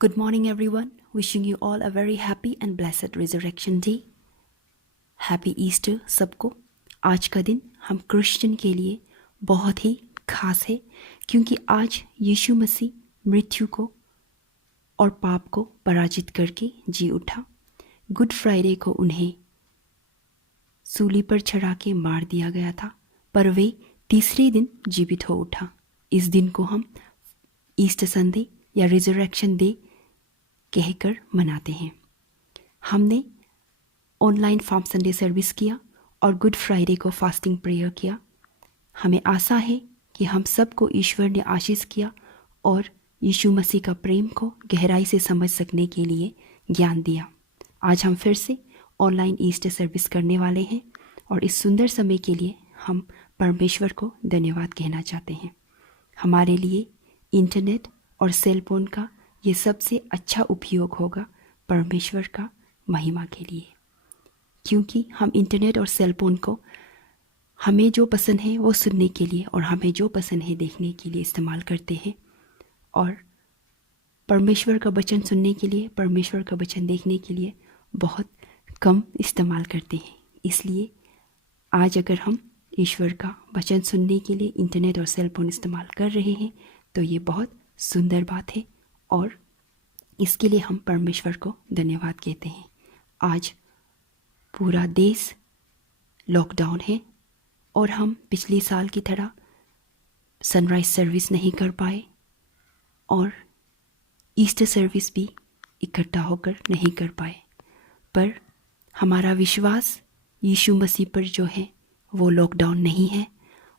Good morning, everyone. Wishing you all a very happy and blessed Resurrection Day. Happy Easter सबको। आज का दिन हम क्रिश्चियन के लिए बहुत ही खास है क्योंकि आज यीशु मसीह मृत्यु को और पाप को पराजित करके जी उठा। गुड फ्राइडे को उन्हें सूली पर चढ़ा के मार दिया गया था, पर वे तीसरे दिन जीवित हो उठा। इस दिन को हम ईस्टर संडे या रिजरेक्शन डे कहकर मनाते हैं। हमने ऑनलाइन फार्म संडे सर्विस किया और गुड फ्राइडे को फास्टिंग प्रेयर किया। हमें आशा है कि हम सबको ईश्वर ने आशीष किया और यीशु मसीह का प्रेम को गहराई से समझ सकने के लिए ज्ञान दिया। आज हम फिर से ऑनलाइन ईस्टर सर्विस करने वाले हैं और इस सुंदर समय के लिए हम परमेश्वर को धन्यवाद कहना चाहते हैं। हमारे लिए इंटरनेट और सेल फोन का ये सबसे अच्छा उपयोग होगा परमेश्वर का महिमा के लिए, क्योंकि हम इंटरनेट और सेल फोन को हमें जो पसंद है वो सुनने के लिए और हमें जो पसंद है देखने के लिए इस्तेमाल करते हैं और परमेश्वर का वचन सुनने के लिए, परमेश्वर का वचन देखने के लिए बहुत कम इस्तेमाल करते हैं। इसलिए आज अगर हम ईश्वर का वचन सुनने के लिए इंटरनेट और सेल फोन इस्तेमाल कर रहे हैं तो ये बहुत सुंदर बात है और इसके लिए हम परमेश्वर को धन्यवाद कहते हैं। आज पूरा देश लॉकडाउन है और हम पिछले साल की तरह सनराइज सर्विस नहीं कर पाए और ईस्टर सर्विस भी इकट्ठा होकर नहीं कर पाए, पर हमारा विश्वास यीशु मसीह पर जो है वो लॉकडाउन नहीं है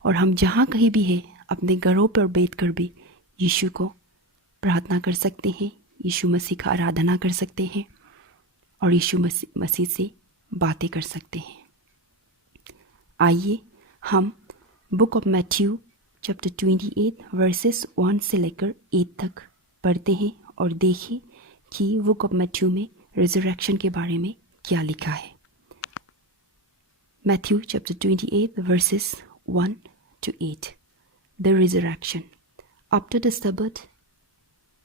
और हम जहाँ कहीं भी हैं अपने घरों पर बैठकर भी यीशु को प्रार्थना कर सकते हैं, यीशु मसीह का आराधना कर सकते हैं और यीशु मसीह से बातें कर सकते हैं। आइए हम book of Matthew chapter 28 versus 1 से लेकर 8 तक पढ़ते हैं और देखें कि बुक ऑफ मैथ्यू में रिजरेक्शन के बारे में क्या लिखा है। Matthew chapter 28 verses 1 to 8. The resurrection. After the Sabbath,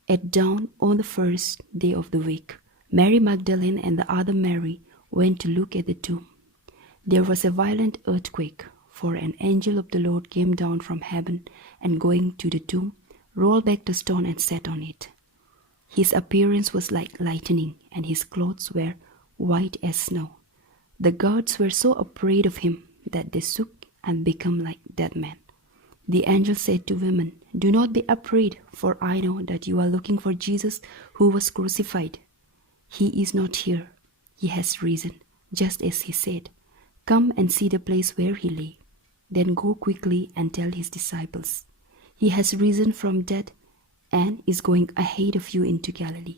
at dawn on the first day of the week, Mary Magdalene and the other Mary went to look at the tomb. There was a violent earthquake, for an angel of the Lord came down from heaven and going to the tomb, rolled back the stone and sat on it. His appearance was like lightning, and his clothes were white as snow. The guards were so afraid of him that they shook and became like dead men. The angel said to women, "Do not be afraid, for I know that you are looking for Jesus who was crucified. He is not here. He has risen, just as he said. Come and see the place where he lay. Then go quickly and tell his disciples, he has risen from dead and is going ahead of you into Galilee.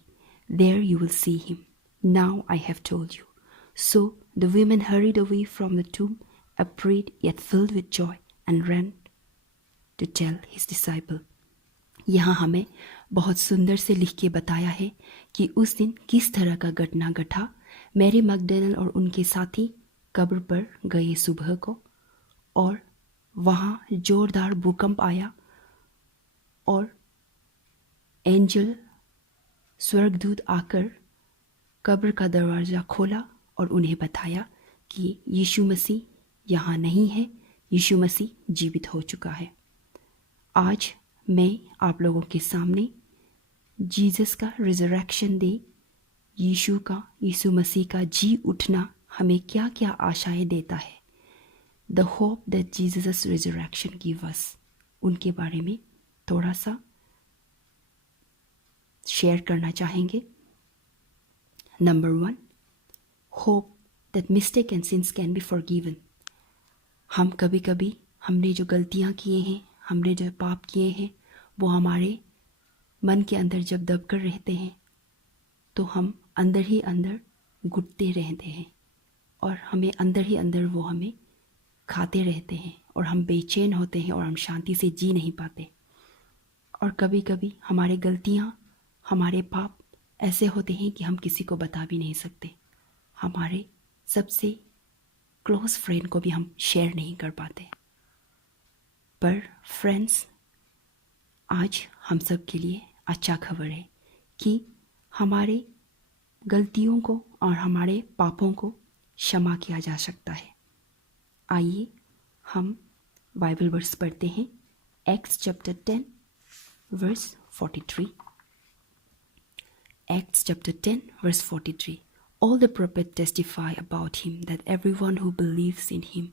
There you will see him. Now I have told you." So the women hurried away from the tomb, afraid yet filled with joy, and ran to tell his disciple. यहाँ हमें बहुत सुंदर से लिख के बताया है कि उस दिन किस तरह का घटना घटा। मैरी मैगडलेन और उनके साथी कब्र पर गए सुबह को और वहाँ जोरदार भूकंप आया और एंजल स्वर्गदूत आकर कब्र का दरवाज़ा खोला और उन्हें बताया कि यीशु मसीह यहाँ नहीं है, यीशु मसीह जीवित हो चुका है। आज मैं आप लोगों के सामने जीसस का रिजरेक्शन डे, यीशु मसीह का जी उठना हमें क्या क्या आशाएं देता है, the hope that Jesus resurrection give us, उनके बारे में थोड़ा सा शेयर करना चाहेंगे। Number 1, hope that mistake and since can be forgiven. हम कभी कभी हमने जो गलतियाँ किए हैं, हमने जो पाप किए हैं, वो हमारे मन के अंदर जब दब कर रहते हैं तो हम अंदर ही अंदर घुटते रहते हैं और हमें अंदर ही अंदर वो हमें खाते रहते हैं और हम बेचैन होते हैं और हम शांति से जी नहीं पाते। और कभी कभी हमारे गलतियाँ, हमारे पाप ऐसे होते हैं कि हम किसी को बता भी नहीं सकते, हमारे सबसे क्लोज फ्रेंड को भी हम शेयर नहीं कर पाते। पर फ्रेंड्स, आज हम सब के लिए अच्छा खबर है कि हमारे गलतियों को और हमारे पापों को क्षमा किया जा सकता है। आइए हम बाइबल वर्स पढ़ते हैं। Acts chapter 10 verse 43। Acts chapter 10 verse 43. All the prophets testify about him that everyone who believes in him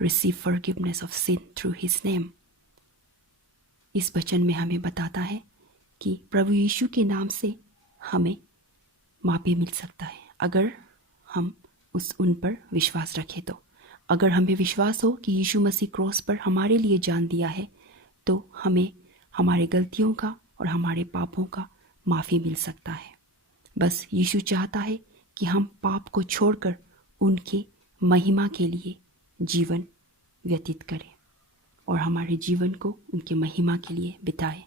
receive forgiveness of sin through his name. इस वचन में हमें बताता है कि प्रभु यीशु के नाम से हमें माफ़ी मिल सकता है अगर हम उन पर विश्वास रखें तो। अगर हमें विश्वास हो कि यीशु मसीह क्रॉस पर हमारे लिए जान दिया है तो हमें हमारे गलतियों का और हमारे पापों का माफ़ी मिल सकता है। बस यीशु चाहता है कि हम पाप को छोड़कर उनके महिमा के लिए जीवन व्यतीत करें और हमारे जीवन को उनके महिमा के लिए बिताएं।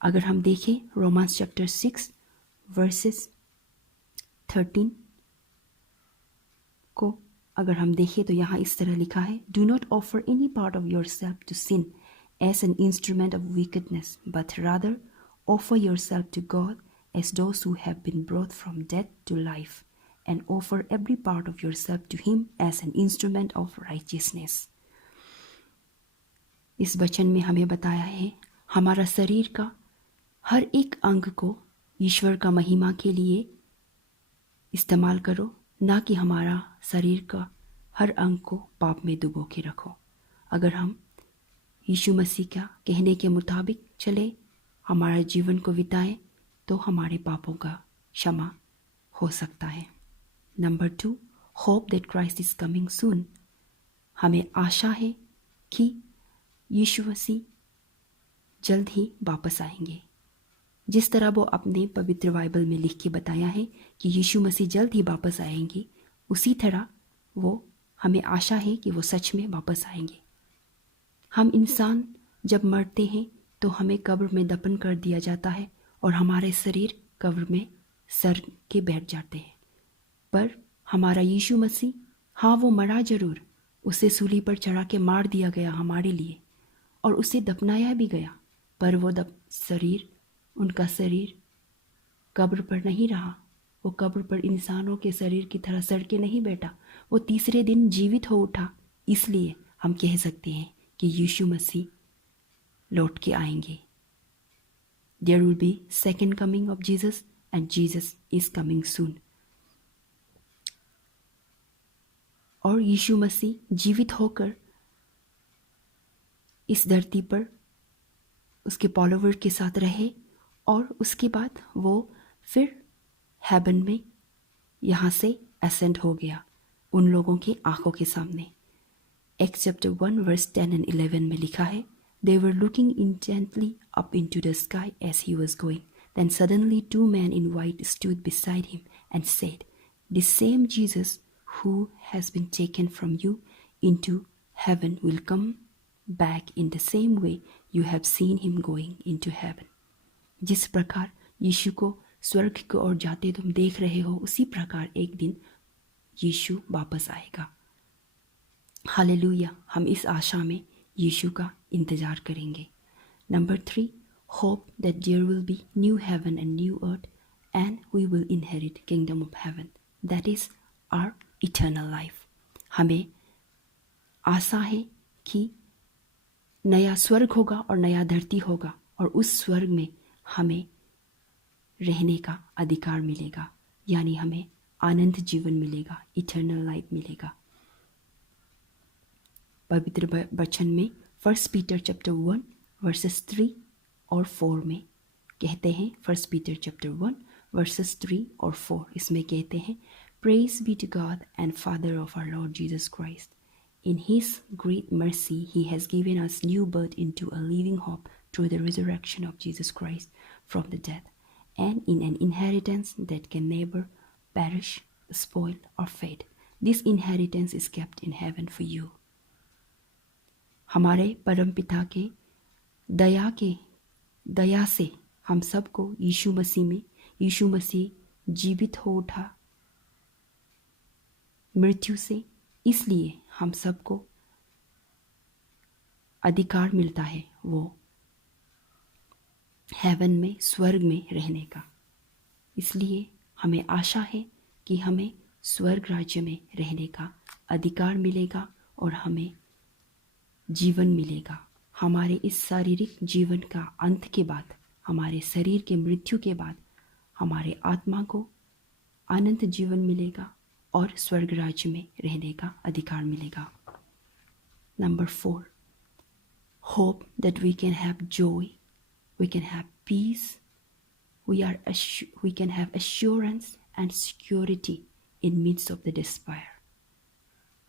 अगर हम देखें रोमांस चैप्टर 6 वर्सेस 13 को अगर हम देखें तो यहाँ इस तरह लिखा है, do not offer any part of your self to sin as an instrument of wickedness but rather offer your self to God as those who have been brought from death to life, and offer every part of yourself to him as an instrument of righteousness. इस वचन में हमें बताया है हमारा शरीर का हर एक अंग को ईश्वर का महिमा के लिए इस्तेमाल करो, ना कि हमारा शरीर का हर अंग को पाप में डुबो के रखो। अगर हम यीशु मसीह का कहने के मुताबिक चले, हमारा जीवन को बिताएं तो हमारे पापों का क्षमा हो सकता है। Number 2, hope that Christ is coming soon. हमें आशा है कि यीशु मसीह जल्द ही वापस आएंगे। जिस तरह वो अपने पवित्र बाइबल में लिख के बताया है कि यीशु मसीह जल्द ही वापस आएंगे, उसी तरह वो हमें आशा है कि वो सच में वापस आएंगे। हम इंसान जब मरते हैं तो हमें कब्र में दफन कर दिया जाता है और हमारे शरीर कब्र में सर के बैठ जाते हैं। पर हमारा यीशु मसीह, हाँ वो मरा जरूर, उसे सूली पर चढ़ा के मार दिया गया हमारे लिए और उसे दफनाया भी गया, पर वो उनका शरीर कब्र पर नहीं रहा। वो कब्र पर इंसानों के शरीर की तरह सड़ के नहीं बैठा, वो तीसरे दिन जीवित हो उठा। इसलिए हम कह सकते हैं कि यीशु मसीह लौट के आएंगे। There will be second coming of Jesus and Jesus is coming soon. और यीशु मसीह जीवित होकर इस धरती पर उसके फॉलोवर के साथ रहे और उसके बाद वो फिर हेवन में यहाँ से असेंड हो गया उन लोगों की आंखों के सामने। एक्ट्स चैप्टर 1 वर्स 10 and 11 में लिखा है, They were looking intently up into the sky as he was going. Then suddenly 2 men in white stood beside him and said, "The same Jesus who has been taken from you into heaven will come back in the same way you have seen him going into heaven." जिस प्रकार यीशु को स्वर्ग की ओर जाते तुम देख रहे हो, उसी प्रकार एक दिन यीशु वापस आएगा। हालेलुया! हम इस आशा में यीशु का इंतजार करेंगे। Number 3, hope that there will be new heaven and new earth and we will inherit kingdom of heaven, that is our eternal life. हमें आशा है कि नया स्वर्ग होगा और नया धरती होगा और उस स्वर्ग में हमें रहने का अधिकार मिलेगा, यानी हमें आनंद जीवन मिलेगा, इटर्नल लाइफ मिलेगा। पवित्र वचन में 1 पीटर चैप्टर 1 वर्सेस 3 और 4 में कहते हैं, 1 पीटर चैप्टर 1 वर्सेस 3 और 4 इसमें कहते हैं, Praise be to God and Father of our Lord Jesus Christ. In His great mercy, He has given us new birth into a living hope through the resurrection of Jesus Christ from the dead, and in an inheritance that can never perish, spoil, or fade. This inheritance is kept in heaven for you. हमारे परमपिता के दया से हम सबको यीशु मसीह जीवित हो उठा मृत्यु से, इसलिए हम सबको अधिकार मिलता है वो हेवन में, स्वर्ग में रहने का। इसलिए हमें आशा है कि हमें स्वर्ग राज्य में रहने का अधिकार मिलेगा और हमें जीवन मिलेगा। हमारे इस शारीरिक जीवन का अंत के बाद, हमारे शरीर के मृत्यु के बाद हमारे आत्मा को अनंत जीवन मिलेगा और स्वर्ग राज्य में रहने का अधिकार मिलेगा। Number 4, hope that we can have joy, we can have peace, we can have assurance and security in midst of the despair.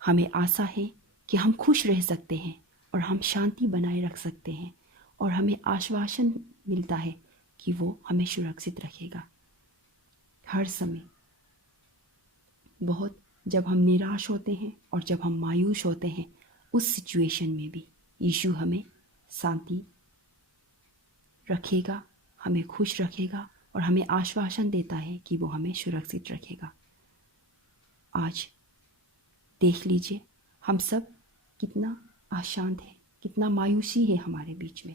हमें आशा है कि हम खुश रह सकते हैं और हम शांति बनाए रख सकते हैं और हमें आश्वासन मिलता है कि वो हमें सुरक्षित रखेगा हर समय। बहुत जब हम निराश होते हैं और जब हम मायूस होते हैं, उस सिचुएशन में भी यीशु हमें शांति रखेगा, हमें खुश रखेगा और हमें आश्वासन देता है कि वो हमें सुरक्षित रखेगा। आज देख लीजिए, हम सब कितना अशांत है, कितना मायूसी है हमारे बीच में,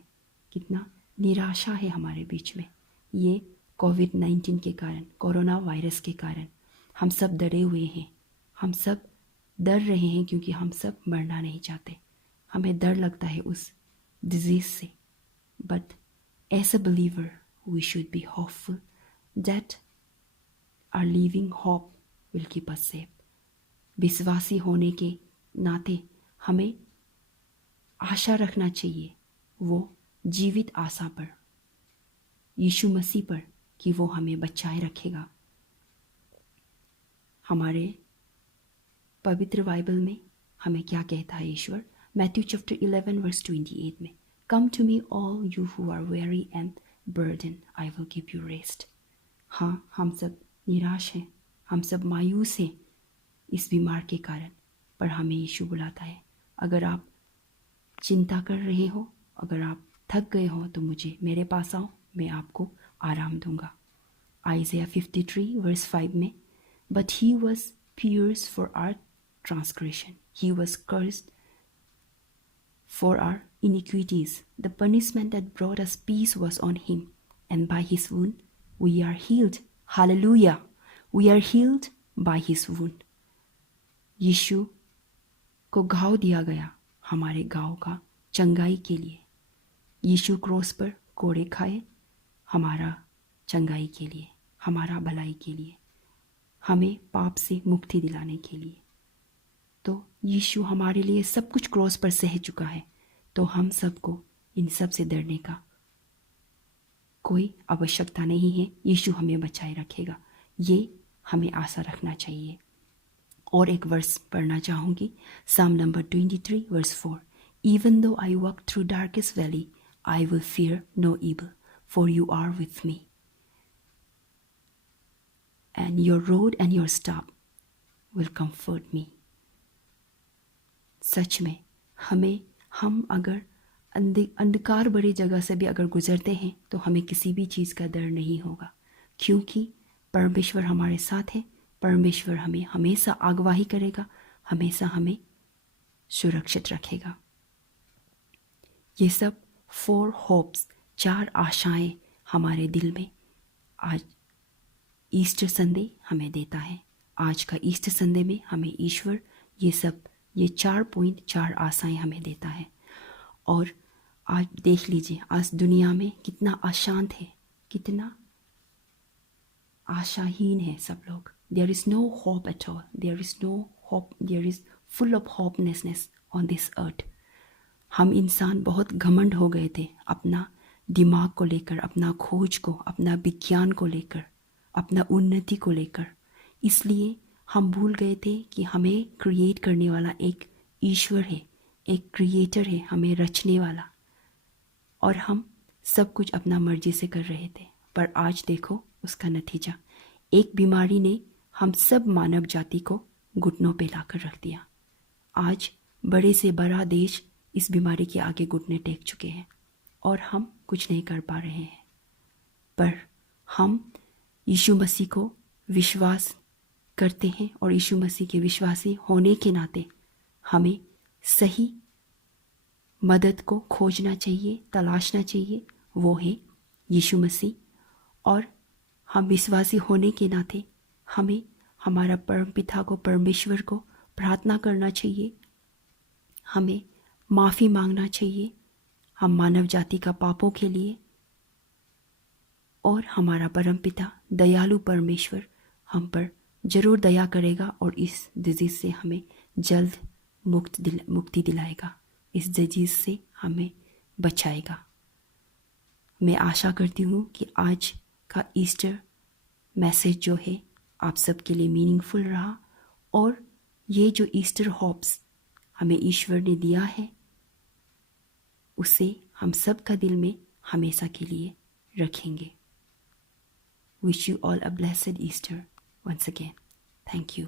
कितना निराशा है हमारे बीच में। ये कोविड-19 के कारण, कोरोना वायरस के कारण हम सब डरे हुए हैं। हम सब डर रहे हैं क्योंकि हम सब मरना नहीं चाहते। हमें डर लगता है उस डिजीज से। But as a believer we should be hopeful that our living hope will keep us safe. विश्वासी होने के नाते हमें आशा रखना चाहिए, वो जीवित आशा पर, यीशु मसीह पर, कि वो हमें बचाए रखेगा। हमारे पवित्र बाइबल में हमें क्या कहता है ईश्वर? मैथ्यू चैप्टर 11 वर्स 28 में, come to me all you who are weary and burden, I will give you rest. हाँ, हम सब निराश हैं, हम सब मायूस हैं इस बीमार के कारण, पर हमें यीशु बुलाता है, अगर आप चिंता कर रहे हो, अगर आप थक गए हो तो मुझे मेरे पास आओ, मैं आपको आराम दूंगा। आइज़ाया 53 वर्स 5 में, but he was pierced for our transgression, he was cursed for our iniquities, the punishment that brought us peace was on him, and by his wound we are healed. Hallelujah, we are healed by his wound. यीशु को घाव दिया गया हमारे घाव का चंगाई के लिए। यीशु क्रोस पर कोड़े खाए हमारा चंगाई के लिए, हमारा भलाई के लिए, हमें पाप से मुक्ति दिलाने के लिए। तो यीशु हमारे लिए सब कुछ क्रोस पर सह चुका है, तो हम सबको इन सब से डरने का कोई आवश्यकता नहीं है। यीशु हमें बचाए रखेगा, ये हमें आशा रखना चाहिए। और एक वर्स पढ़ना चाहूँगी, साम number 23 verse 4, even though I walk through darkest valley I will fear no evil, for you are with me, and your rod and your staff will comfort me. सच में हम अगर अंधकार भरी जगह से भी अगर गुजरते हैं तो हमें किसी भी चीज़ का डर नहीं होगा, क्योंकि परमेश्वर हमारे साथ है। परमेश्वर हमें हमेशा अगुवाई करेगा, हमेशा हमें सुरक्षित रखेगा। ये सब 4 होप्स, 4 आशाएं हमारे दिल में आज ईस्टर संडे हमें देता है। आज का ईस्टर संडे में हमें ईश्वर ये 4 पॉइंट, 4 आशाएं हमें देता है। और आज देख लीजिए, आज दुनिया में कितना अशांत है, कितना आशाहीन है सब लोग। There is no hope at all, there is no hope, there is full of hopelessness on this earth. हम इंसान बहुत घमंड हो गए थे अपना दिमाग को लेकर, अपना खोज को, अपना विज्ञान को लेकर, अपना उन्नति को लेकर। इसलिए हम भूल गए थे कि हमें क्रिएट करने वाला एक ईश्वर है, एक क्रिएटर है, हमें रचने वाला, और हम सब कुछ अपना मर्जी से कर रहे थे। पर आज देखो उसका नतीजा, एक बीमारी ने हम सब मानव जाति को घुटनों पे लाकर रख दिया। आज बड़े से बड़ा देश इस बीमारी के आगे घुटने टेक चुके हैं और हम कुछ नहीं कर पा रहे हैं। पर हम यीशु मसीह को विश्वास करते हैं और यीशु मसीह के विश्वासी होने के नाते हमें सही मदद को खोजना चाहिए, तलाशना चाहिए। वो है यीशु मसीह, और हम विश्वासी होने के नाते हमें हमारा परमपिता को, परमेश्वर को प्रार्थना करना चाहिए, हमें माफ़ी मांगना चाहिए हम मानव जाति का पापों के लिए, और हमारा परमपिता दयालु परमेश्वर हम पर जरूर दया करेगा और इस डिजीज़ से हमें जल्द मुक्ति दिलाएगा, इस डिजीज़ से हमें बचाएगा। मैं आशा करती हूँ कि आज का ईस्टर मैसेज जो है आप सबके लिए मीनिंगफुल रहा, और ये जो ईस्टर होप्स हमें ईश्वर ने दिया है उसे हम सब का दिल में हमेशा के लिए रखेंगे। Wish you all a blessed Easter once again. Thank you.